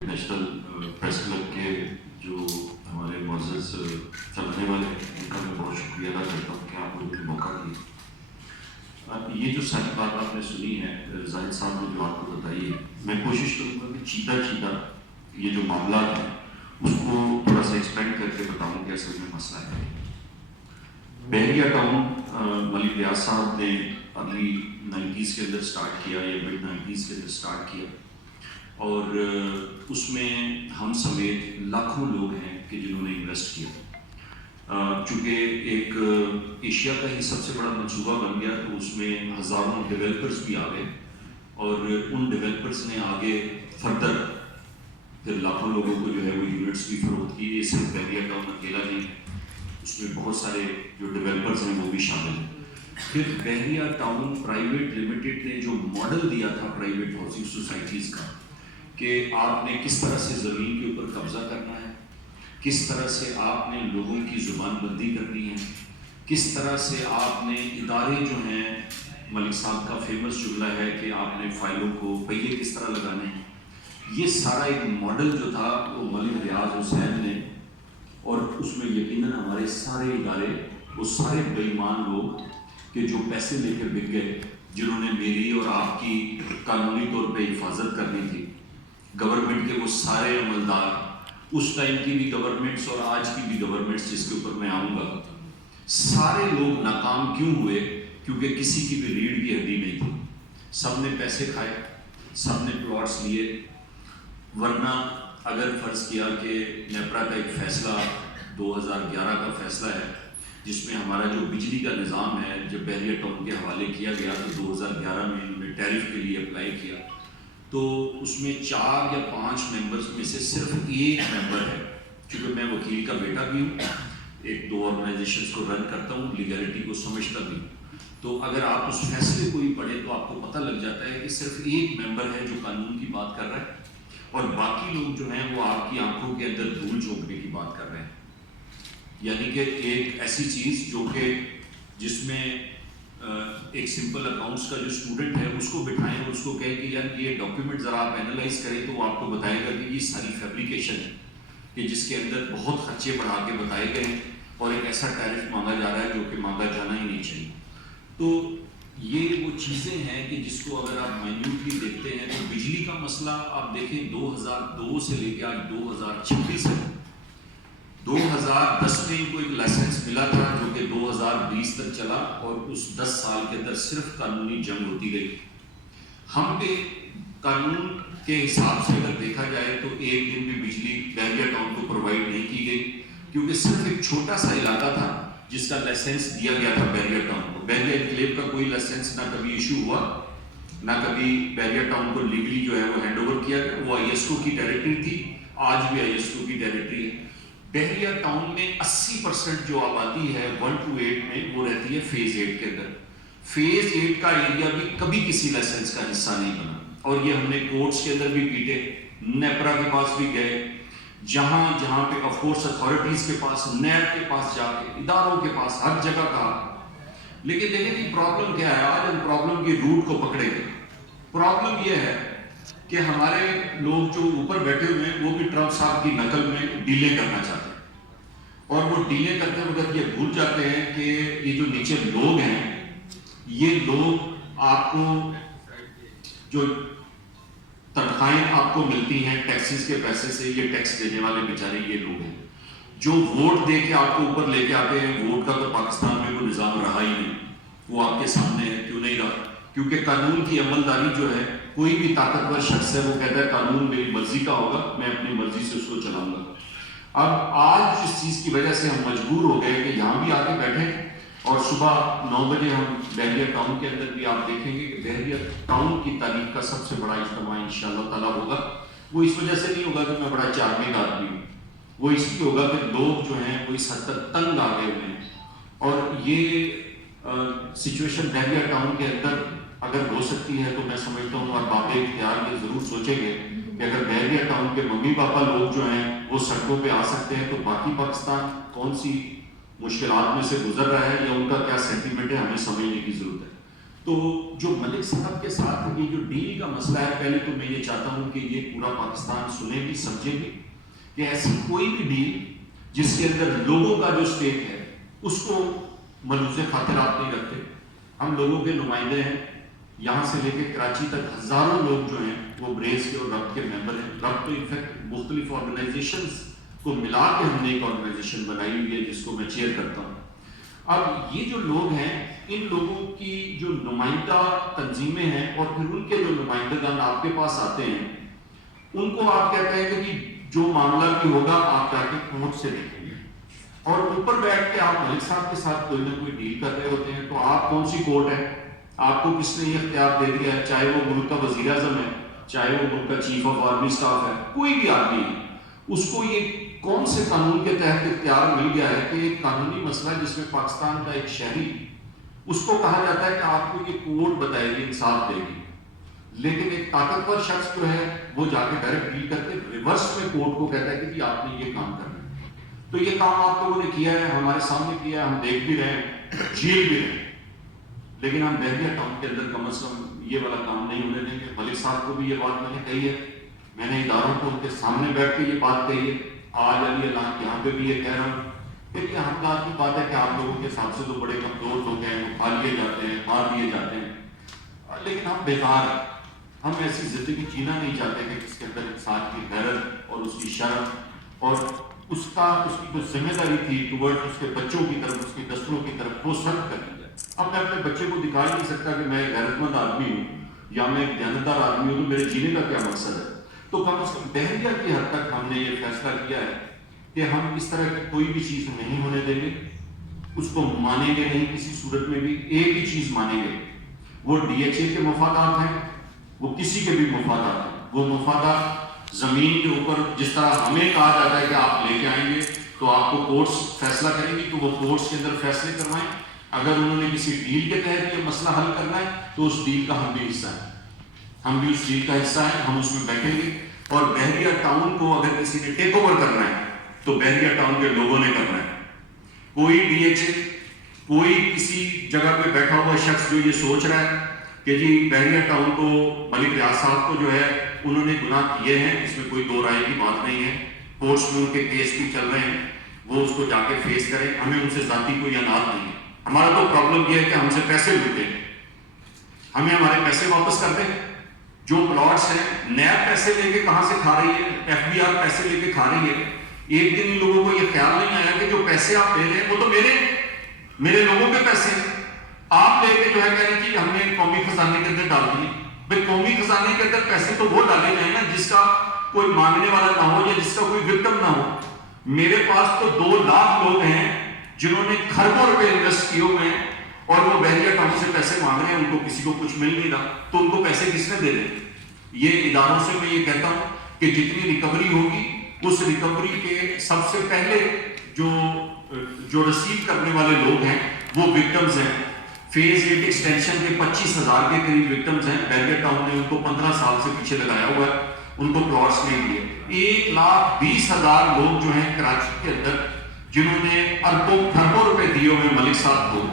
National press club کے جو ہمارے معزز چلنے والے ہیں ان کا میں بہت شکریہ ادا کرتا ہوں کہ آپ لوگوں نے موقع دیا. یہ جو ساری بات آپ نے سنی ہے زاہد صاحب نے جو آپ کو بتائی ہے، میں کوشش کروں گا کہ چیدہ یہ جو معاملات ہیں اس کو تھوڑا سا ایکسپینڈ کر کے بتاؤں کہ اصل میں مسئلہ ہے. بحریہ ٹاؤن ملک ریاض صاحب نے ارلی 90s کے اندر سٹارٹ کیا یا مڈ 90s کے اندر سٹارٹ کیا، اور اس میں ہم سمیت لاکھوں لوگ ہیں کہ جنہوں نے انویسٹ کیا. چونکہ ایک ایشیا کا ہی سب سے بڑا منصوبہ بن گیا تو اس میں ہزاروں ڈیولپرز بھی آ گئے، اور ان ڈیولپرز نے آگے فردر پھر لاکھوں لوگوں کو جو ہے وہ یونٹس بھی فروخت کی. یہ صرف بحریہ ٹاؤن اکیلا نہیں ہے، اس میں بہت سارے جو ڈیولپرز ہیں وہ بھی شامل ہیں. پھر بحریہ ٹاؤن پرائیویٹ لمیٹڈ نے جو ماڈل دیا تھا پرائیویٹ ہاؤسنگ سوسائٹیز کا کہ آپ نے کس طرح سے زمین کے اوپر قبضہ کرنا ہے، کس طرح سے آپ نے لوگوں کی زبان بندی کرنی ہے، کس طرح سے آپ نے ادارے جو ہیں، ملک صاحب کا فیمس جملہ ہے کہ آپ نے فائلوں کو پہیے کس طرح لگانے ہیں. یہ سارا ایک ماڈل جو تھا وہ ملک ریاض حسین نے، اور اس میں یقیناً ہمارے سارے ادارے، وہ سارے بے ایمان لوگ کہ جو پیسے لے کر بک گئے، جنہوں نے میری اور آپ کی قانونی طور پہ حفاظت کرنی تھی. گورنمنٹ کے وہ سارے عملدار، اس ٹائم کی بھی گورنمنٹس اور آج کی بھی گورنمنٹس جس کے اوپر میں آؤں گا، سارے لوگ ناکام کیوں ہوئے؟ کیونکہ کسی کی بھی ریڑھ کی ہڈی نہیں تھی. سب نے پیسے کھائے، سب نے پلاٹس لیے. ورنہ اگر فرض کیا کہ نیپرا کا ایک فیصلہ 2011 کا فیصلہ ہے جس میں ہمارا جو بجلی کا نظام ہے جب بحریہ ٹاؤن کے حوالے کیا گیا تو 2011 میں انہوں نے ٹیرف کے لیے اپلائی کیا، تو اس میں 4 یا 5 ممبرز میں سے صرف ایک ممبر ہے. چونکہ میں وکیل کا بیٹا بھی ہوں، 1-2 آرگنائزیشنز کو رن کرتا ہوں، لیگلٹی کو سمجھتا بھی ہوں، تو اگر آپ اس فیصلے کو ہی پڑھیں تو آپ کو پتہ لگ جاتا ہے کہ صرف ایک ممبر ہے جو قانون کی بات کر رہا ہے، اور باقی لوگ جو ہیں وہ آپ کی آنکھوں کے اندر دھول جھونکنے کی بات کر رہے ہیں. یعنی کہ ایک ایسی چیز جو کہ جس میں ایک سمپل اکاؤنٹس کا جو اسٹوڈنٹ ہے اس کو بٹھائیں اور اس کو کہیں کہ یار یہ ڈاکیومنٹ ذرا آپ اینالائز کریں، تو وہ آپ کو بتائے گا کہ یہ ساری فیبریکیشن ہے کہ جس کے اندر بہت خرچے بڑھا کے بتائے گئے ہیں اور ایک ایسا ٹیرف مانگا جا رہا ہے جو کہ مانگا جانا ہی نہیں چاہیے. تو یہ وہ چیزیں ہیں کہ جس کو اگر آپ مائنیوٹلی دیکھتے ہیں تو بجلی کا مسئلہ آپ دیکھیں 2002 سے لے کے آج 2026 ہے. 2010 میں ان کو ایک لائسنس ملا تھا جو کہ 2020 تک چلا، اور اس 10 سال کے اندر صرف قانونی جنگ ہوتی گئی. ہم پہ قانون کے حساب سے اگر دیکھا جائے تو ایک دن بھی بجلی بحریہ ٹاؤن کو پرووائڈ نہیں کی گئی، کیونکہ صرف ایک چھوٹا سا علاقہ تھا جس کا لائسنس دیا گیا تھا بحریہ ٹاؤن کو. بحریہ انکلیو کا کوئی لائسنس نہ کبھی ایشو ہوا، نہ کبھی بحریہ ٹاؤن کو لیگلی جو ہے وہ ہینڈ اوور کیا گیا. وہ آئی ایس او کی ٹیریٹری تھی، آج بھی آئی ایس او کی ٹیریٹری ہے. بحریہ ٹاؤن میں 80% جو آبادی ہے 1 to 8 میں وہ رہتی ہے فیز 8 کے اندر. فیز 8 کا ایریا بھی کبھی کسی لائسنس کا حصہ نہیں بنا، اور یہ ہم نے کورٹس کے اندر بھی پیٹے، نیپرا کے پاس بھی گئے، جہاں جہاں پہ آف کورس اتھارٹیز کے پاس، نیب کے پاس جا کے، اداروں کے پاس، ہر جگہ کہا. لیکن دیکھیں کہ پرابلم کیا ہے، آج ہم پرابلم کی روٹ کو پکڑیں گے. پرابلم یہ ہے کہ ہمارے لوگ جو اوپر بیٹھے ہوئے ہیں وہ بھی ٹرمپ صاحب کی نقل میں ڈیلے کرنا چاہتے ہیں، اور وہ ڈیلے کرتے وقت یہ بھول جاتے ہیں کہ یہ جو نیچے لوگ ہیں، یہ لوگ آپ کو جو تنخواہیں آپ کو ملتی ہیں ٹیکسز کے پیسے سے، یہ ٹیکس دینے والے بیچارے یہ لوگ ہیں جو ووٹ دے کے آپ کو اوپر لے کے آتے ہیں. ووٹ کا تو پاکستان میں کوئی نظام رہا ہی نہیں، وہ آپ کے سامنے ہے. کیوں نہیں رہا؟ کیونکہ قانون کی عملداری جو ہے، کوئی بھی طاقتور شخص ہے وہ کہتا ہے قانون میری مرضی کا ہوگا، میں اپنی مرضی سے اس کو چلاؤں گا. اب آج اس چیز کی وجہ سے ہم مجبور ہو گئے کہ یہاں بھی آ کے بیٹھیں، اور صبح 9 بجے ہم بحریہ ٹاؤن کے اندر بھی آپ دیکھیں گے کہ بحریہ ٹاؤن کی تاریخ کا سب سے بڑا اجتماع انشاءاللہ تعالیٰ ہوگا. وہ اس وجہ سے نہیں ہوگا کہ میں بڑا چارمنگ آدمی ہوں، وہ اس لیے ہوگا کہ لوگ جو ہیں وہ اس حد تک تنگ آ گئے ہوئے ہیں. اور یہ سچویشن بحریہ ٹاؤن کے اندر اگر ہو سکتی ہے تو میں سمجھتا ہوں اور باب اختیار یہ ضرور سوچیں گے کہ اگر بحریہ ٹاؤن کے ممی پاپا لوگ جو ہیں وہ سڑکوں پہ آ سکتے ہیں تو باقی پاکستان کون سی مشکلات میں سے گزر رہا ہے یا ان کا کیا سینٹیمنٹ ہے، ہمیں سمجھنے کی ضرورت ہے. تو جو ملک صاحب کے ساتھ یہ جو ڈیل کا مسئلہ ہے، پہلے تو میں یہ چاہتا ہوں کہ یہ پورا پاکستان سنے بھی سمجھے بھی کہ ایسی کوئی بھی ڈیل جس کے اندر لوگوں کا جو اسٹیک ہے اس کو ملوث خاطر آپ نہیں رکھتے. ہم لوگوں کے نمائندے ہیں، یہاں سے لے کے کراچی تک ہزاروں لوگ جو ہیں وہ بریز کے اور رب کے ممبر ہیں. رب تو انفیکٹ مختلف آرگنائزیشنز کو ملا کے ہم نے ایک آرگنائزیشن بنائی ہوئی ہے جس کو میں چیئر کرتا ہوں. اب یہ جو لوگ ہیں، ان لوگوں کی جو نمائندہ تنظیمیں ہیں اور پھر ان کے جو نمائندگان آپ کے پاس آتے ہیں، ان کو آپ کہتے ہیں کہ جو معاملہ بھی ہوگا آپ جا کے کورٹ سے دیکھیں گے، اور اوپر بیٹھ کے آپ ملک صاحب کے ساتھ کوئی نہ کوئی ڈیل کر رہے ہوتے ہیں. تو آپ کون سی کورٹ ہے؟ آپ کو کس نے یہ اختیار دے دیا ہے؟ چاہے وہ ملک کا وزیر اعظم ہے، چاہے وہ ملک کا چیف آف آرمی اسٹاف ہے، کوئی بھی آدمی ہے، اس کو یہ کون سے قانون کے تحت اختیار مل گیا ہے کہ ایک قانونی مسئلہ جس میں پاکستان کا ایک شہری، اس کو کہا جاتا ہے کہ آپ کو یہ کورٹ بتائے گی، انصاف دے گی، لیکن ایک طاقتور شخص جو ہے وہ جا کے ڈائریکٹ ڈیل کر کے ریورس میں کورٹ کو کہتا ہے کہ جی آپ نے یہ کام کرنا ہے. تو یہ کام آپ لوگوں نے کیا ہے، ہمارے سامنے کیا ہے، ہم دیکھ بھی رہے ہیں، جھیل بھی رہے ہیں، لیکن ہم بحریہ ٹاؤن کے اندر کم از کم یہ والا کام نہیں ہونے دیں گے. ملک صاحب کو بھی یہ بات میں نے کہی ہے، میں نے اداروں کو ان کے سامنے بیٹھ کے یہ بات کہی ہے، آج علی اعلان یہاں پہ بھی یہ کہہ رہا ہوں کہ ہم بات کی بات ہے کہ آپ لوگوں کے حساب سے تو بڑے کمزور لوگ ہیں، وہ کھا لیے جاتے ہیں، مار دیے جاتے ہیں، لیکن ہم بیکار ہیں. ہم ایسی زندگی جینا نہیں چاہتے کہ جس کے اندر انسان کی غیرت اور اس کی شرم اور اس کی جو ذمہ داری تھی ٹورڈ اس کے بچوں کی طرف، اس کی نسلوں کی طرف، وہ سرد کر دی جائے. اب میں اپنے بچے کو دکھا نہیں سکتا کہ میں ایک غیرت مند آدمی ہوں یا میں ایک دیانتدار آدمی ہوں، تو میرے جینے کا کیا مقصد ہے؟ تو کم از کم بحریہ کی حد تک ہم نے یہ فیصلہ کیا ہے کہ ہم اس طرح کی کوئی بھی چیز نہیں ہونے دیں گے، اس کو مانیں گے نہیں کسی صورت میں بھی. ایک ہی چیز مانیں گے، وہ ڈی ایچ اے کے مفادات ہیں، وہ کسی کے بھی مفادات ہیں. وہ مفادات زمین کے اوپر جس طرح ہمیں کہا جاتا ہے کہ آپ لے کے آئیں گے تو آپ کو کورٹس فیصلہ کریں گی، تو وہ کورٹس کے اندر فیصلے کروائیں. اگر انہوں نے کسی ڈیل کے تحت یہ مسئلہ حل کرنا ہے تو اس ڈیل کا ہم بھی حصہ ہیں، ہم بھی اس ڈیل کا حصہ ہیں، ہم اس میں بیٹھیں گے. اور بحریہ ٹاؤن کو اگر کسی نے ٹیک اوور کرنا ہے تو بحریہ ٹاؤن کے لوگوں نے کرنا ہے. کوئی ڈی ایچ اے، کوئی کسی جگہ پہ بیٹھا ہوا شخص جو یہ سوچ رہا ہے کہ جی بحریہ ٹاؤن کو، ملک ریاض صاحب کو جو ہے انہوں نے گناہ کیے ہیں، اس میں کوئی دو رائے کی بات نہیں ہے. کورٹس میں ان کے کیس بھی چل رہے ہیں، وہ اس کو جا کے فیس کریں. ہمیں ان سے ذاتی کوئی اناج نہیں ہے. ہمارا تو پرابلم یہ ہے کہ ہم سے پیسے لوٹے، ہمیں ہمارے پیسے واپس کر دیں. جو پلاٹس ہیں نیب پیسے لے کے کہاں سے کھا رہی ہے، ایف بی آر پیسے لے کے کھا رہی ہے. ایک دن ان لوگوں کو یہ خیال نہیں آیا کہ جو پیسے آپ دے رہے ہیں وہ تو میرے لوگوں کے پیسے ہیں. آپ لے کے جو ہے کہہ رہی کہ ہم نے قومی خزانے کے اندر ڈال دیے. بھائی قومی خزانے کے اندر پیسے تو وہ ڈالے جائیں نا جس کا کوئی مانگنے والا نہ ہو یا جس کا کوئی وکٹم نہ ہو. میرے پاس تو 2 لاکھ لوگ ہیں جنہوں نے کھربوں روپے انویسٹ کیے ہوئے ہیں اور وہ بحریہ ٹاؤن سے پیسے مانگ رہے ہیں، ان کو کسی کو کچھ مل نہیں رہا، تو ان کو پیسے کس نے دے دیں؟ یہ اداروں سے میں یہ کہتا ہوں کہ جتنی ریکوری ہوگی اس ریکوری کے سب سے پہلے جو ریسیو کرنے والے لوگ ہیں وہ وکٹمز ہیں. فیز 8 ایکسٹینشن کے 25,000 کے قریب وکٹمز ہیں. بحریہ ٹاؤن نے ان کو 15 سال سے پیچھے لگایا ہوا ہے، ان کو پلاٹس نہیں دیے. 1,20,000 لوگ جو ہیں کراچی کے اندر جنہوں نے اربوں روپے دیے ہوئے ملک صاحب کو،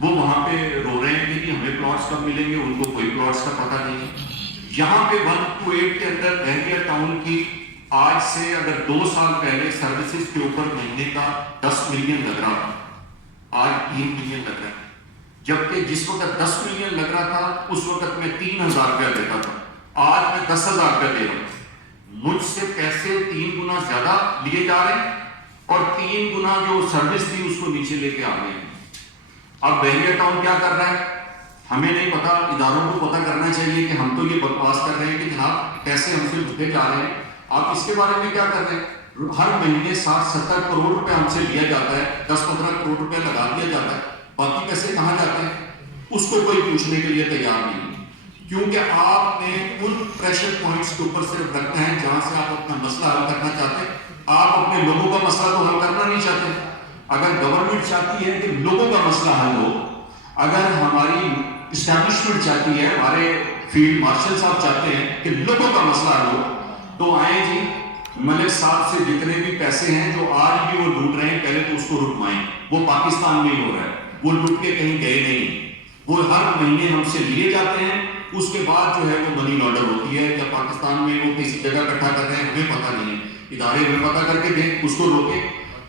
وہ وہاں پہ رو رہے ہیں کہ ہمیں پلاٹس کب ملیں گے، ان کو کوئی پلاٹس کا پتہ نہیں. یہاں پہ 128 کے اندر بحریہ ٹاؤن کی آج سے اگر 2 سال پہلے سروسز کے اوپر مہینے کا 10 ملین لگ رہا تھا، آج 3 ملین لگ رہا ہے. جبکہ جس وقت 10 ملین لگ رہا تھا اس وقت میں 3,000 روپیہ دیتا تھا، آج میں 10,000 روپیہ دے رہا ہوں. مجھ سے پیسے 3 گنا زیادہ لیے جا رہے ہیں اور 3 گنا جو سروس تھی اس کو نیچے لے کے آ گئے ہیں. اب بحریہ ٹاؤن کیا کر رہا ہے ہمیں نہیں پتا. اداروں کو پتا کرنا چاہیے کہ ہم تو یہ بکواس کر رہے ہیں کہ جناب پیسے ہم سے لوٹے جا رہے ہیں، آپ اس کے بارے میں کیا کر رہے ہیں؟ ہر مہینے 60-70 کروڑ روپے ہم سے لیا جاتا ہے، 10-15 کروڑ روپے لگا دیا جاتا ہے، باقی پیسے کہاں جاتے ہیں اس کو کوئی پوچھنے کے لیے تیار نہیں. کیونکہ آپ نے ان پریشر پوائنٹس کے اوپر صرف رکھنا ہے جہاں سے آپ اپنا مسئلہ حل کرنا چاہتے ہیں. آپ اپنے لوگوں کا مسئلہ تو حل کرنا نہیں چاہتے. اگر گورنمنٹ چاہتی ہے کہ لوگوں کا مسئلہ حل ہو، اگر ہماری اسٹیبلشمنٹ چاہتی ہے، ہمارے فیلڈ مارشل صاحب چاہتے ہیں کہ لوگوں کا مسئلہ حل ہو، تو آئیں جی ملک صاحب سے جتنے بھی پیسے ہیں جو آج بھی وہ لوٹ رہے ہیں پہلے تو اس کو رکوائیں. وہ پاکستان میں ہی ہو رہا ہے، وہ لوٹ کے کہیں گئے نہیں. وہ ہر مہینے ہم سے لیے جاتے ہیں، اس کے بعد جو ہے وہ منی لانڈر ہوتی ہے، یا پاکستان میں وہ کسی جگہ اکٹھا کر رہے ہیں ہمیں پتہ نہیں ہے، ادارے میں پتہ کر کے دیں، اس کو روکیں۔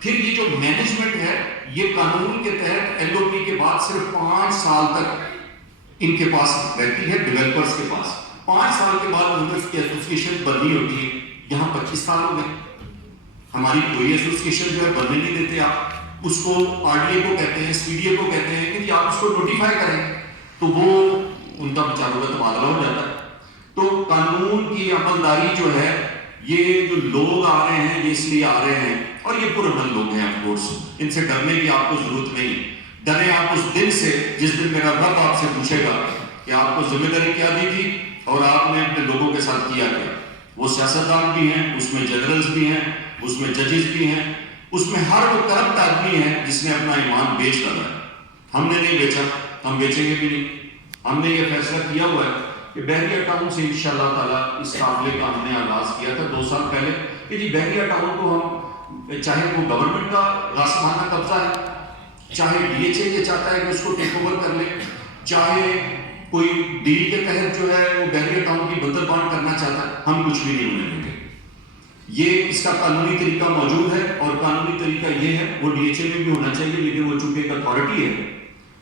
پھر یہ جو مینجمنٹ ہے یہ قانون کے تحت ایل او پی کے بعد صرف 5 سال تک ان کے پاس رہتی ہے، ڈیولپرز کے پاس۔ 5 سال کے بعد اونرز کی ایسوسیشن بننی ہوتی ہے، یہاں 25 سال ہو گئے، ہماری کوئی ایسوسیشن جو ہے بننے نہیں دیتے۔ آپ اس کو آر ڈی اے کو کہتے ہیں، سی ڈی اے کو کہتے ہیں کہ آپ اس کو نوٹیفائی کریں، تو وہ ان کا بیچاروں کا تبادلہ ہو جاتا ہے۔ تو قانون کی عملداری جو ہے، یہ جو لوگ آ رہے ہیں یہ اس لیے آ رہے ہیں، اور یہ پرامن لوگ ہیں، آف کورس ان سے ڈرنے کی آپ کو ضرورت نہیں۔ ڈریں آپ اس دن سے جس دن میرا رب آپ سے پوچھے گا کہ آپ کو ذمہ داری کیا دی تھی اور آپ نے اپنے لوگوں کے ساتھ کیا کیا۔ وہ سیاستدان بھی ہیں، اس میں جنرلز بھی ہیں، اس میں ججز بھی ہیں، اس میں ہر وہ کرپٹ آدمی ہے جس نے اپنا ایمان بیچ ڈالا ہے۔ ہم نے نہیں بیچا، ہم بیچیں گے بھی نہیں۔ ہم نے یہ فیصلہ کیا ہوا ہے کہ بحریہ ٹاؤن سے انشاءاللہ تعالیٰ اس قافلے کا ہم نے آغاز کیا تھا 2 سال پہلے کہ جی بحریہ ٹاؤن کو ہم، چاہے وہ گورنمنٹ کا غاصبانہ قبضہ ہے، چاہے ڈی ایچ اے یہ چاہتا ہے کہ اس کو ٹیک اوور کر لے، چاہے کوئی ڈیل کے تحت جو ہے وہ بحریہ ٹاؤن کی بدل بانٹ کرنا چاہتا ہے، ہم کچھ بھی نہیں ہونے دیں گے۔ یہ اس کا قانونی طریقہ موجود ہے، اور قانونی طریقہ یہ ہے، وہ ڈی ایچ اے میں بھی ہونا چاہیے، لیکن وہ چونکہ ایک اتھارٹی ہے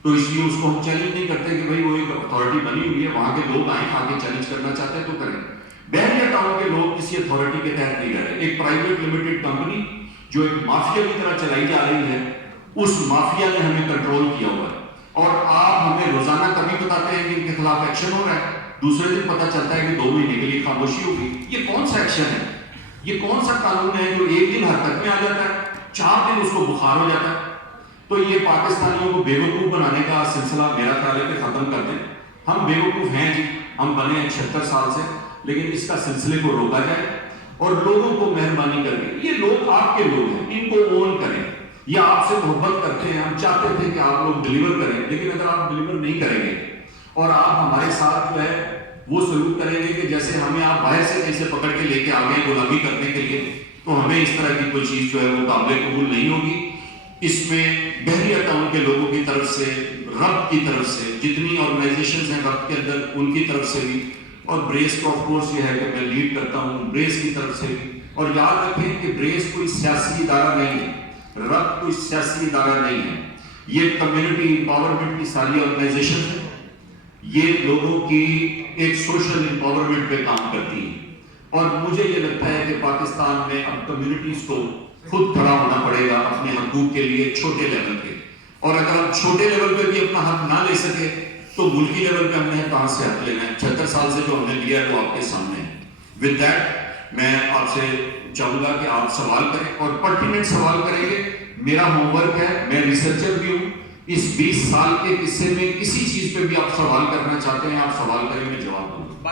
تو اس لیے اس کو ہم چیلنج نہیں کرتے کہ بھائی وہ ایک اتھارٹی بنی ہوئی ہے، وہاں کے لوگ آئیں آگے چیلنج کرنا چاہتے ہیں تو کریں۔ بحریہ ٹاؤن کے لوگ کسی اتھارٹی کے تحت نہیں رہ رہے۔ ایک پرائیویٹ لمیٹڈ کمپنی جو ایک مافیا کی طرح چلائی جا رہی ہے، اس مافیا نے ہمیں کنٹرول کیا ہوا ہے، اور آپ ہمیں روزانہ کبھی بتاتے ہیں کہ ان کے خلاف ایکشن ہو رہا ہے، دوسرے دن پتہ چلتا ہے کہ 2 مہینے کے لیے خاموشی ہوگی۔ یہ کون سا ایکشن ہے؟ یہ کون سا قانون ہے جو ایک دن حرکت میں آ جاتا ہے، 4 دن اس کو بخار ہو جاتا ہے؟ تو یہ پاکستانیوں کو بیوقوف بنانے کا سلسلہ میرا خیال ہے کہ ختم کر دیں۔ ہم بیوقوف ہیں جی، ہم بنے ہیں 76 سال سے، لیکن اس کا سلسلے کو روکا جائے، اور لوگوں کو مہربانی کر کے، یہ لوگ آپ کے لوگ ہیں، ان کو اون کریں، یہ آپ سے محبت کرتے ہیں۔ ہم چاہتے تھے کہ آپ لوگ ڈیلیور کریں، لیکن اگر آپ ڈیلیور نہیں کریں گے اور آپ ہمارے ساتھ جو ہے وہ سلوک کریں گے کہ جیسے ہمیں آپ باہر سے کہیں سے پکڑ کے لے کے آ گئے غلامی کرنے کے لیے، تو ہمیں اس طرح کی کوئی چیز جو ہے وہ قابل قبول نہیں ہوگی۔ اس میں بحریہ ٹاؤن کے لوگوں کی طرف سے، رب کی طرف سے، جتنی آرگنائزیشنز ہیں رب کے اندر، ان کی طرف سے بھی، اور بریس کو آف کورس یہ ہے کہ میں لیڈ کرتا ہوں، بریس کی طرف سے بھی۔ اور یاد رکھیں کہ بریس کوئی سیاسی ادارہ نہیں ہے، رب کوئی سیاسی ادارہ نہیں ہے، یہ کمیونٹی امپاورمنٹ کی ساری آرگنائزیشن ہے، یہ لوگوں کی ایک سوشل امپاورمنٹ پہ کام کرتی ہے۔ اور مجھے یہ لگتا ہے کہ پاکستان میں اب کمیونٹیز کو خود کھڑا ہونا پڑے گا اپنے حقوق کے لیے، چھوٹے لیول پہ، اور اگر ہم چھوٹے لیول پہ بھی اپنا حق نہ لے سکے تو ملکی لیول پہ ہم نے کہاں سے حق لینا ہے؟ 76 سال سے جو ہم نے لیا ہے وہ آپ کے سامنے ہے۔ ود دیٹ میں آپ سے چاہوں گا کہ آپ سوال کریں، اور پرٹیننٹ سوال کریں گے۔ میرا ہوم ورک ہے، میں ریسرچر بھی ہوں، اس 20 سال کے قصے میں کسی چیز پہ بھی آپ سوال کرنا چاہتے ہیں آپ سوال کریں، میں جواب دوں گا۔